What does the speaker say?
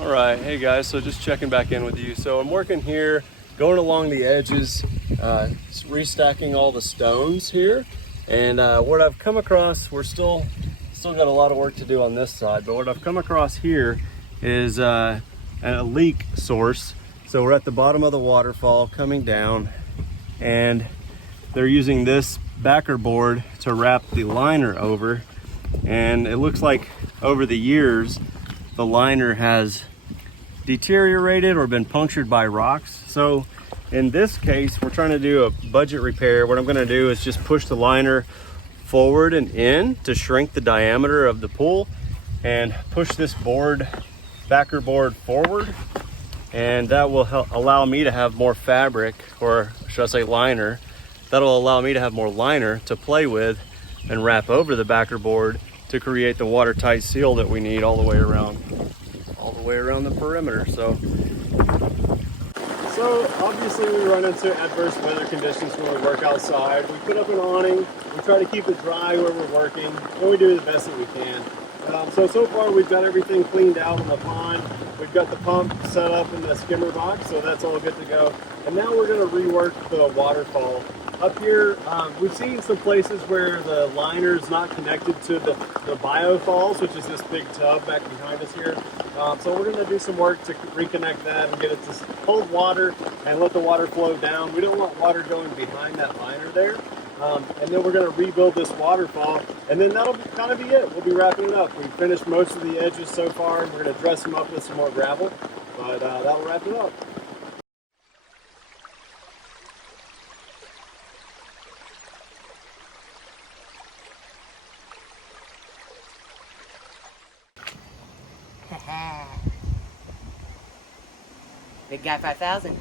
All right, hey guys, so just checking back in with you. So I'm working here, going along the edges, restacking all the stones here. And what I've come across, we're still got a lot of work to do on this side, but what I've come across here is a leak source. So we're at the bottom of the waterfall coming down, and they're using this backer board to wrap the liner over. And it looks like over the years, the liner has deteriorated or been punctured by rocks. So in this case, we're trying to do a budget repair. What I'm going to do is just push the liner forward and in to shrink the diameter of the pool, and push this backer board forward, and that will allow me to have more fabric, or should I say liner. That'll allow me to have more liner to play with and wrap over the backer board to create the watertight seal that we need all the way around the perimeter. So obviously we run into adverse weather conditions when we work outside. We put up an awning, we try to keep it dry where we're working, and we do the best that we can. So far we've got everything cleaned out in the pond. We've got the pump set up in the skimmer box, so that's all good to go. And now we're going to rework the waterfall. Up here, we've seen some places where the liner is not connected to the biofalls, which is this big tub back behind us here. So we're going to do some work to reconnect that and get it to hold water and let the water flow down. We don't want water going behind that liner there. And then we're going to rebuild this waterfall, and then that'll kind of be it. We'll be wrapping it up. We've finished most of the edges so far, and we're going to dress them up with some more gravel, but that'll wrap it up. Big Guy 5000.